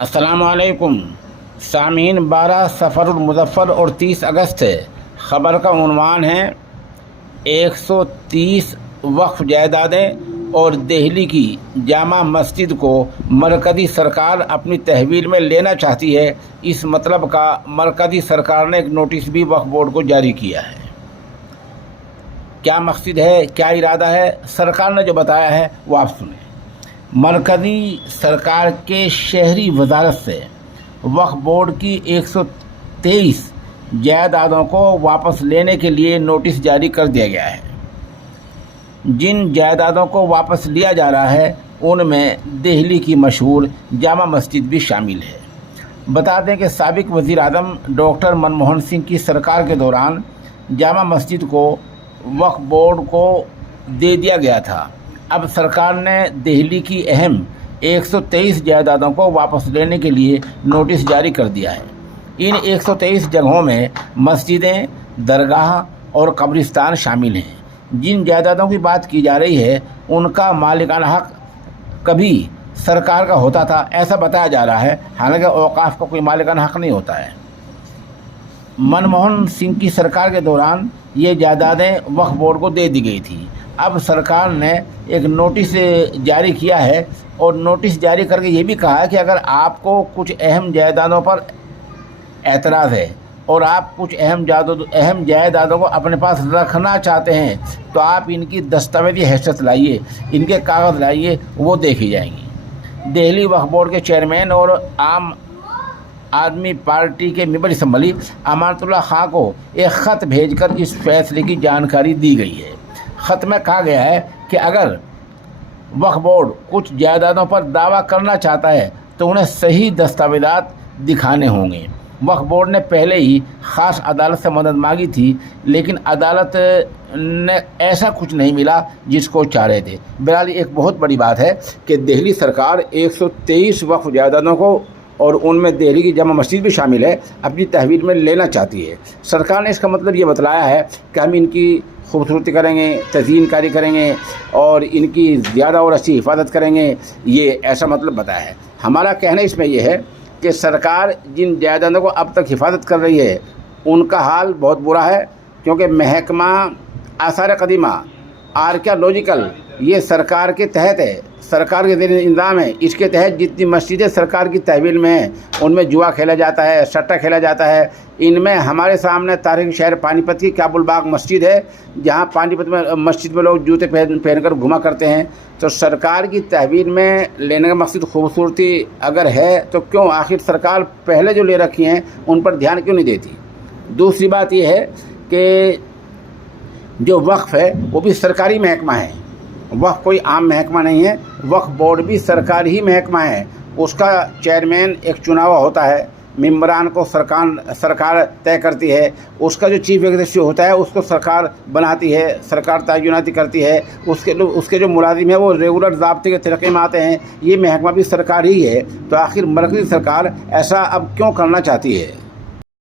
السلام علیکم سامعین، 12 سفر المظفر اور 30 اگست ہے۔ خبر کا عنوان ہے 130 وقف جائیدادیں اور دہلی کی جامع مسجد کو مرکزی سرکار اپنی تحویل میں لینا چاہتی ہے۔ اس مطلب کا مرکزی سرکار نے ایک نوٹس بھی وقف بورڈ کو جاری کیا ہے۔ کیا مقصد ہے، کیا ارادہ ہے، سرکار نے جو بتایا ہے وہ آپ سنیں۔ مرکزی سرکار کے شہری وزارت سے وقف بورڈ کی 123 جائیدادوں کو واپس لینے کے لیے نوٹس جاری کر دیا گیا ہے۔ جن جائیدادوں کو واپس لیا جا رہا ہے ان میں دہلی کی مشہور جامع مسجد بھی شامل ہے۔ بتا دیں کہ سابق وزیر اعظم ڈاکٹر منموہن سنگھ کی سرکار کے دوران جامع مسجد کو وقف بورڈ کو دے دیا گیا تھا۔ اب سرکار نے دہلی کی اہم 123 جائیدادوں کو واپس لینے کے لیے نوٹس جاری کر دیا ہے۔ ان 123 جگہوں میں مسجدیں، درگاہ اور قبرستان شامل ہیں۔ جن جائیدادوں کی بات کی جا رہی ہے ان کا مالکانہ حق کبھی سرکار کا ہوتا تھا، ایسا بتایا جا رہا ہے، حالانکہ اوقاف کا کوئی مالکانہ حق نہیں ہوتا ہے۔ منموہن سنگھ کی سرکار کے دوران یہ جائیدادیں وقف بورڈ کو دے دی گئی تھی۔ اب سرکار نے ایک نوٹس جاری کیا ہے اور نوٹس جاری کر کے یہ بھی کہا ہے کہ اگر آپ کو کچھ اہم جائیدادوں پر اعتراض ہے اور آپ کچھ اہم جائیدادوں کو اپنے پاس رکھنا چاہتے ہیں تو آپ ان کی دستاویزی حیثیت لائیے، ان کے کاغذ لائیے، وہ دیکھی جائیں گی۔ دہلی وقف بورڈ کے چیئرمین اور عام آدمی پارٹی کے ممبر اسمبلی امانت اللہ خان کو ایک خط بھیج کر اس فیصلے کی جانکاری دی گئی ہے۔ خط میں کہا گیا ہے کہ اگر وقف بورڈ کچھ جائیدادوں پر دعویٰ کرنا چاہتا ہے تو انہیں صحیح دستاویزات دکھانے ہوں گے۔ وقف بورڈ نے پہلے ہی خاص عدالت سے مدد مانگی تھی، لیکن عدالت نے ایسا کچھ نہیں ملا جس کو چاہ رہے تھے۔ بہرحال ایک بہت بڑی بات ہے کہ دہلی سرکار 123 وقف جائیدادوں کو، اور ان میں دہلی کی جامع مسجد بھی شامل ہے، اپنی تحویل میں لینا چاہتی ہے۔ سرکار نے اس کا مطلب یہ بتلایا ہے کہ ہم ان کی خوبصورتی کریں گے، تزئین کاری کریں گے اور ان کی زیادہ اور اچھی حفاظت کریں گے، یہ ایسا مطلب بتایا ہے۔ ہمارا کہنا اس میں یہ ہے کہ سرکار جن جائیدادوں کو اب تک حفاظت کر رہی ہے ان کا حال بہت برا ہے، کیونکہ محکمہ آثار قدیمہ آرکیالوجیکل یہ سرکار کے تحت ہے، سرکار کے زیر انتظام ہے۔ اس کے تحت جتنی مسجدیں سرکار کی تحویل میں ہیں ان میں جوا کھیلا جاتا ہے، سٹہ کھیلا جاتا ہے۔ ان میں ہمارے سامنے تاریخی شہر پانی پت کی کعب الباغ مسجد ہے، جہاں پانی پت میں مسجد میں لوگ جوتے پہن کر گھما کرتے ہیں۔ تو سرکار کی تحویل میں لینے کا مقصد خوبصورتی اگر ہے تو کیوں آخر سرکار پہلے جو لے رکھی ہیں ان پر دھیان کیوں نہیں دیتی؟ دوسری بات یہ ہے کہ جو وقف ہے وہ بھی سرکاری محکمہ ہے، وقف کوئی عام محکمہ نہیں ہے، وقف بورڈ بھی سرکاری ہی محکمہ ہے۔ اس کا چیئرمین ایک چنا ہوا ہوتا ہے، ممبران کو سرکار طے کرتی ہے، اس کا جو چیف ایگزیکٹو ہوتا ہے اس کو سرکار بناتی ہے، سرکار تعیناتی کرتی ہے، اس کے جو ملازم ہیں وہ ریگولر ضابطے کے طریقے میں آتے ہیں۔ یہ محکمہ بھی سرکار ہی ہے، تو آخر مرکزی سرکار ایسا اب کیوں کرنا چاہتی ہے؟